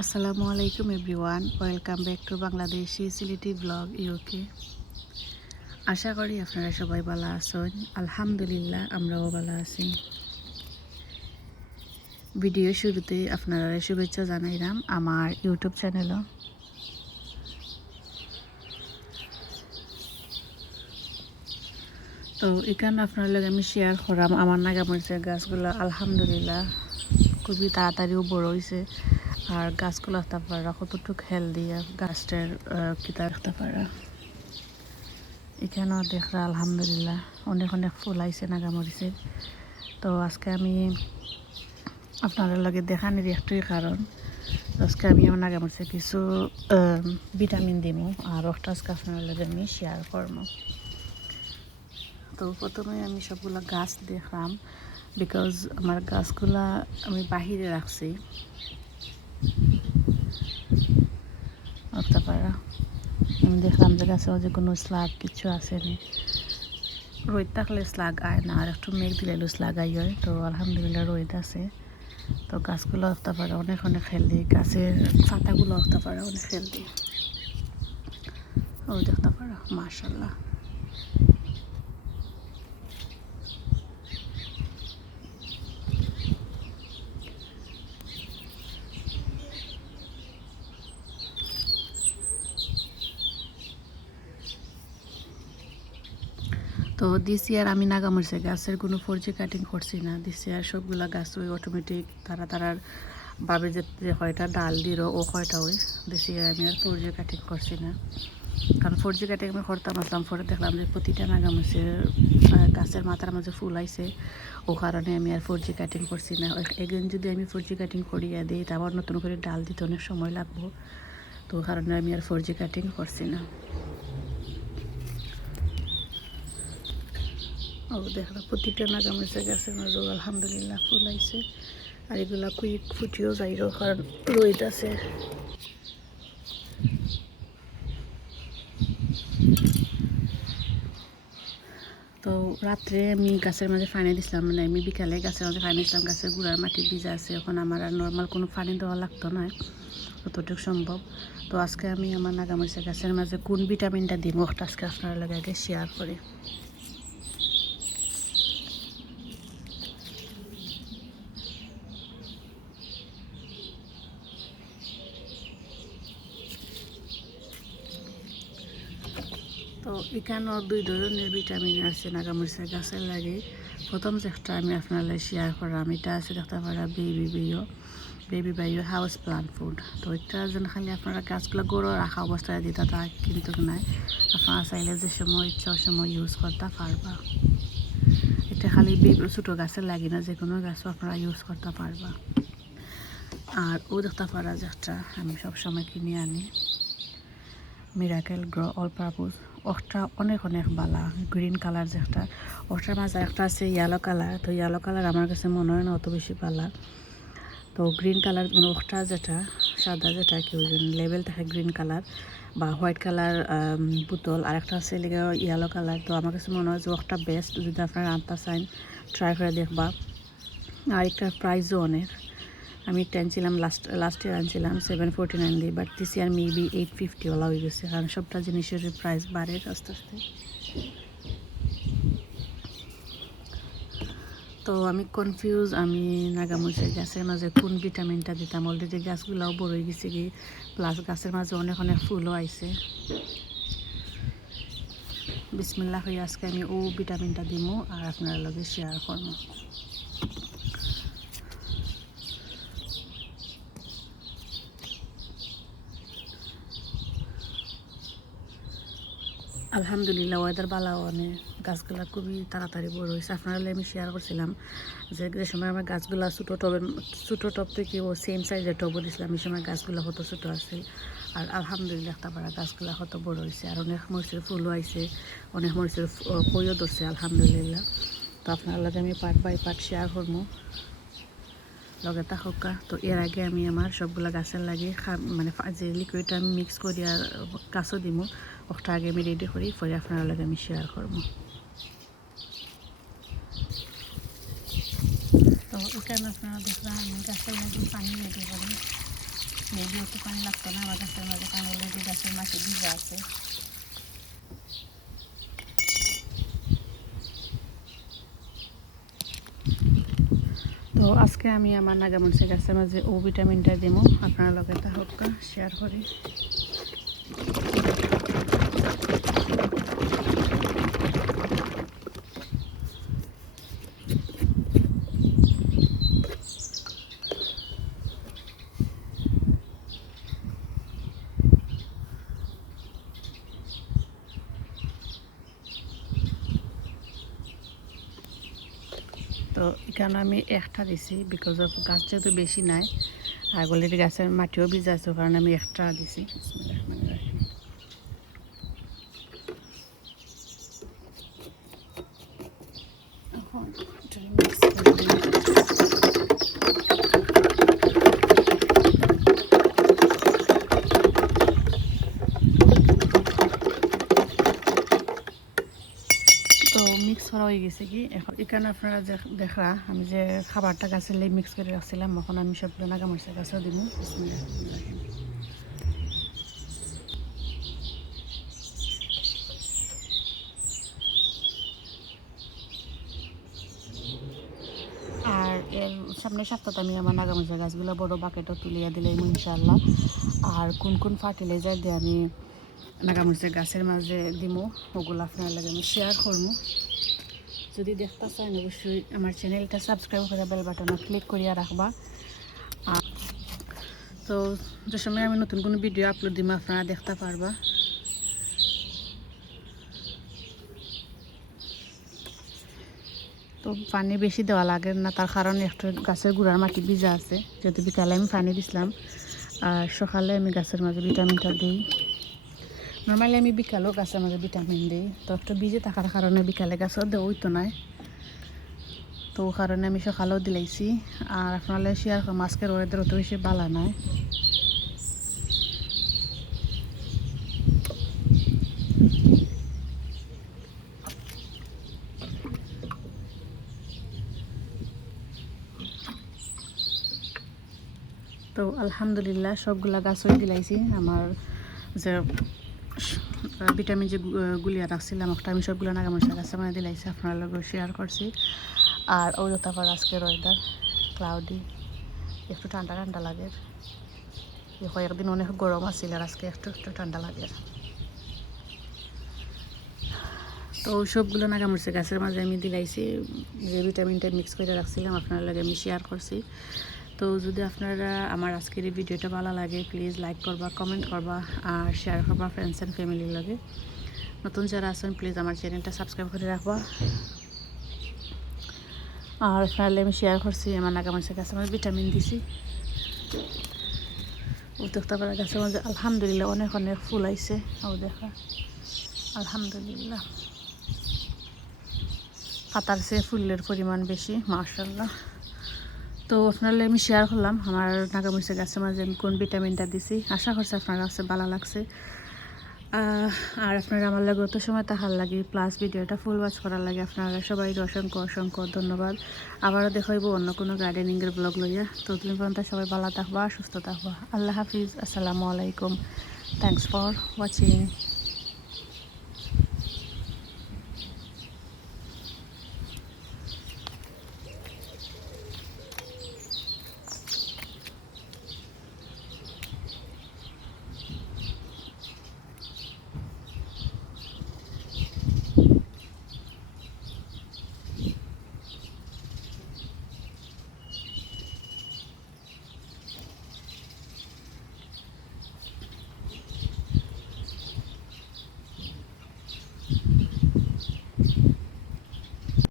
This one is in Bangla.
আসসালামু আলাইকুম everyone, welcome back to Bangladeshi Sylheti blog UK. আশা করি আপনারা সবাই ভালো আছেন। আলহামদুলিল্লাহ আমরাও ভালো আছি। ভিডিও শুরুতে আপনারা শুভেচ্ছা জানাইলাম আমার ইউটিউব চ্যানেলও। তো এখানে আপনার লগে আমি শেয়ার করাম আমার নাগামরিচের গাছগুলো আলহামদুলিল্লাহ খুবই তাড়াতাড়িও বড় হয়েছে। আর গাছগুলো রাখতে পারা কতটুকু হেলদি, গাছটার কিতা রাখতে পারা। এখানেও দেখরা আলহামদুলিল্লাহ অনেক অনেক ফুল আইছে নাগামরিচের। তো আজকে আমি আপনাদের লগে দেখানোর একটাই কারণ, আজকে আমি আমার নাগামরিচে কিছু ভিটামিন দিব আর একটা আজকে আপনাদের লগে আমি শেয়ার করব। তো প্রথমে আমি সবগুলো গাছ দেখলাম, বিকজ আমার গাছগুলা আমি বাহিরে রাখছি রাখতে পারা। আমি দেখলাম যে গাছে যে কোনো স্লাগ কিছু আসেনি। রোদ থাকলে স্লাগ আয় না, আর একটু মেঘ দিলে স্লাগ আই হয়। তো আলহামদুলিল্লাহ রোদ আছে। তো গাছগুলো রাখতে পারে অনেক অনেক হেলদি, গাছের পাতাগুলো রাখতে পারে অনেক হেলদি। ও দেখতে পারো মাশাআল্লাহ। তো দিস ইয়ার আমি নাগামরিচের গাছের কোনো ফোরজি কাটিং করছি না। দিস ইয়ার সবগুলা গাছ ওই অটোমেটিক তারার ভাবে যে কয়টা ডাল দিল ও কয়টা ওই। দিস ইয়ার আমি আর ফোরজি কাটিং করছি না, কারণ ফোরজি কাটিং আমি করতাম আসলাম। পরে দেখলাম যে প্রতিটা নাগামরিচের গাছের মাথার মাঝে ফুল আইছে, ও কারণে আমি আর ফোরজি কাটিং করছি না। এগেন যদি আমি ফোরজি কাটিং করিয়া দিই তা আবার নতুন করে ডাল দিতে অনেক সময় লাগবো। তো কারণে আমি আর ফোরজি কাটিং করছি না। ও দেখলাম প্রতিটা নাগামরিচের গাছের মাঝে আলহামদুলিল্লাহ ফুল আইছে। আর এগুলা কুইক ফুটিও যাইরো, কারণ রোদ আছে। তো রাত্রে আমি গাছের মাঝে পানি দিছিলাম, মানে আমি বিকালে গাছের মাঝে পানি দিছিলাম। গাছের গুঁড়ার মাটি ভিজা আছে, এখন আমার আর নর্মাল কোনো পানি দেওয়া লাগতো না যতটুকু সম্ভব। তো আজকে আমি আমার নাগামরিচের গাছের মাঝে কোন ভিটামিনটা দিব ওটা আজকে আপনার লগে আগে শেয়ার করি। তো এখানেও দুই ধরনের ভিটামিন আছে নাগামরিচের গাছের লাগে। প্রথম যেটা আমি আপনার শেয়ার করলাম, এটা আছে দেখতে পারা baby bio house plant food. তো এটা যেন খালি আপনারা গাছগুলো গড়ো রাখা অবস্থায় দিতে তা কিন্তু নাই, আপনারা চাইলে যে সময় ইচ্ছা সময় ইউজ করতে পারবা। এটা খালি ছোটো গাছের লাগে না, যে কোনো গাছও আপনারা ইউজ করতে পারবা। আর ও দেখতে পারা যেটা আমি সবসময় কিনে আনি, মিরাকেল গ্রো অল পারপোজ। ওটা অনেক অনেক বালা, গ্রিন কালার যেটা। ওটার মাঝে একটা আছে ইয়েলো কালার। তো ইয়েলো কালার আমার কাছে মনে হয় না অত বেশি বালা। তো গ্রিন কালার মানে ওটা যেটা সাদা, যেটা কি লেবেল থাকে গ্রিন কালার বা হোয়াইট কালার বোতল, আর একটা আছে লেগে ইয়েলো কালার। তো আমার কাছে মনে হয় যে ওটা বেস্ট, যদি আপনারা আনতে চান ট্রাই করে দেখবা। আর এটার প্রাইসও অনেক। আমি একটা আনছিলাম লাস্ট ইয়ার আনছিলাম 749 দিয়ে, but this year maybe 850 OLA হয়ে গেছে, কারণ সবটা জিনিসের প্রাইস বাড়ে আস্তে আস্তে। তো আমি কনফিউজ, আমি নাগামরিচের গাছের মাঝে কোন ভিটামিনটা দিতাম। অলরেডি গাছগুলাও বড় হয়ে গেছে কি, প্লাস গাছের মাঝে অনেক অনেক ফুলও আইছে। বিসমিল্লাহ হয়ে আজকে আমি ও ভিটামিনটা দিব আর আপনার লগে শেয়ার করবো। আলহামদুলিল্লাহ ওয়েদার ভালো, অনেক গাছগুলা খুবই তাড়াতাড়ি বড় হয়েছে। আপনারা আমি শেয়ার করছিলাম যে সময় আমার গাছগুলা ছোটো টব থেকে ও সেম সাইজের টবও দিয়েছিলাম, এই সময় গাছগুলো কত ছোটো আছে। আর আলহামদুলিল্লাহ তারপরে গাছগুলা কত বড় হয়েছে, আর অনেক মরিচের ফুলও আইছে, অনেক মরিচের কইও ধরছে আলহামদুলিল্লাহ। তো আপনার লগে আমি পার্ট বাই পার্ট শেয়ার করবো, লগে থাকা। তো এর আগে আমি আমার সবগুলা গাছের লাগে মানে যে লিকুইডটা আমি মিক্স করি আর গাছও দিব, ওটা আগে আমি রেডি করি, পরে আপনার লগে আমি শেয়ার করবো। তো এখানে আপনারা দেখলাম আমি গাছের মধ্যে পানি রেডি করি। মেবি একটু পানি লাগতো না, আমার গাছের মাঝে পানি লেগে গাছের মাটি ভিজা আছে। তো আজকে আমি আমার নাগামরিচের গাছের মাঝে ও ভিটামিনটা দিব, আপনার লগে তা হোক শেয়ার করি। তো এখানে আমি একটা দিছি, বিকজ অফ গাছ যেহেতু বেশি নাই আর অলরেডি গাছের মাটিও ভিজা আছে, কারণে আমি একটা দিছি। এখন মিক্স করে দিই। মিক্স করা হয়ে গেছে কি, এখন এখানে আপনারা যে দেখা আমি যে খাবারটা গাছের লেগে মিক্স করে রাখছিলাম, এখন আমি সবগুলো নাগামরিচের গাছেও দিব। আর এর সামনের সপ্তাহে আমি আমার নাগামরিচের গাছগুলো বড় বাকেটও তুলিয়ে দিলাম ইনশাআল্লাহ। আর কোন কোন ফার্টিলাইজার দিয়ে আমি নাগামরিচের গাছের মাঝে দিব ওগুলো আপনার লাগে আমি শেয়ার করবো। যদি দেখতে চান অবশ্যই আমার চ্যানেলটা সাবস্ক্রাইব করে বেল বাটনে ক্লিক করিয়া রাখবা। আর তো যে সময় আমি নতুন কোনো ভিডিও আপলোড দিব আপনারা দেখতে পারবা। তো পানি বেশি দেওয়া লাগে না, তার কারণ একটু গাছের গুঁড়ার মাটি ভিজা আছে, যেহেতু বিকালে আমি পানি দিছিলাম আর সকালে আমি গাছের মাঝে ভিটামিনটা দিই। নর্মালি আমি বিকালেও গাছের মাঝে ভিটামিন দিই, তো একটু ভিজে থাকার কারণে বিকালে গাছও দেওয়া হইতো নাই, তো ও কারণে আমি সকালেও দিলাইছি। আর আপনারা শেয়ার করুন, আজকের ওয়েদার অত বেশি ভালো নাই। তো আলহামদুলিল্লাহ সবগুলা গাছই দিলাইছি। আমার যে ভিটামিন যে গুলিয়া রাখছিলাম একটা আমি সবগুলো নাগামরিচের গাছে মানে দিলাইছি, আপনার লগে শেয়ার করছি। আর ওই তারপর আজকের ওয়েদার ক্লাউডি, একটু ঠান্ডা ঠান্ডা লাগে। কয়েকদিন অনেক গরম আছিল আর আজকে একটু একটু ঠান্ডা লাগে। তো সবগুলো নাগামরিচের গাছের মাঝে আমি দিলাইছি, যে ভিটামিনটা মিক্স করে রাখছিলাম আপনার লগে আমি শেয়ার করছি। তো যদি আপনারা আমার আজকের এই ভিডিওটা ভালো লাগে প্লিজ লাইক করবা, কমেন্ট করবা আর শেয়ার করবা ফ্রেন্ডস অ্যান্ড ফ্যামিলির লগে। নতুন যারা আছেন প্লিজ আমার চ্যানেলটা সাবস্ক্রাইব করে রাখবা। আর আপনারা আমি শেয়ার করছি আমার নাগামরিচের গাছের মাঝে ভিটামিন দিছি। ও দেখতে পারা গাছের মাঝে আলহামদুলিল্লাহ অনেক অনেক ফুল আইছে। ও দেখা আলহামদুলিল্লাহ পাতার চেয়ে ফুলের পরিমাণ বেশি, মাশাআল্লাহ। তো আপনারা আমি শেয়ার করলাম আমার নাগামরিচের গাছের মাঝে আমি কোন ভিটামিনটা দিছি। আশা করছি আপনার কাছে ভালো লাগছে। আর আপনারা আমার লাগে অত সময় থাকার লাগে প্লাস ভিডিওটা ফুল ওয়াচ করার লাগে আপনারা সবাইকে অসংখ্য অসংখ্য ধন্যবাদ। আবারও দেখাইব অন্য কোনো গার্ডেনিংয়ের ব্লগ লইয়া। তো তুমি পর্যন্ত সবাই ভালো থাকবা, সুস্থ থাকবা। আল্লাহ হাফিজ, আসসালামু আলাইকুম, থ্যাংকস ফর ওয়াচিং।